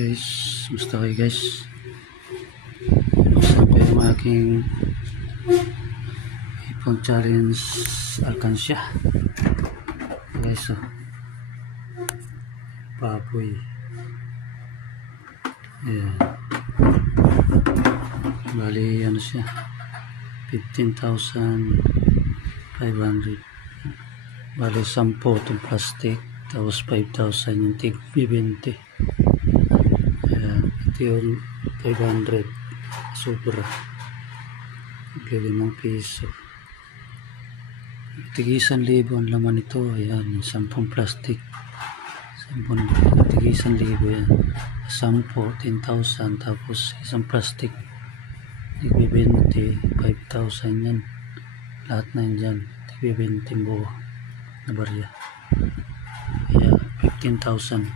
Guys, gusto kayo guys, buksan ko yung aking iPhone challenge alkansya guys. So baboy, ayan, bali ano siya, 15,500, bali 10 itong plastic, tapos 5,000 yung tig 20. Ito yung 500 sobra, tig-5 piso, tig-1,000 ang laman nito. Ayan, 10 plastic, 10, tig-1,000 yan, 10, 10,000, tapos isang plastic tig-20, 5,000 yan, lahat na yan dyan, tig-20 buo na barya. Ayan, 15,000.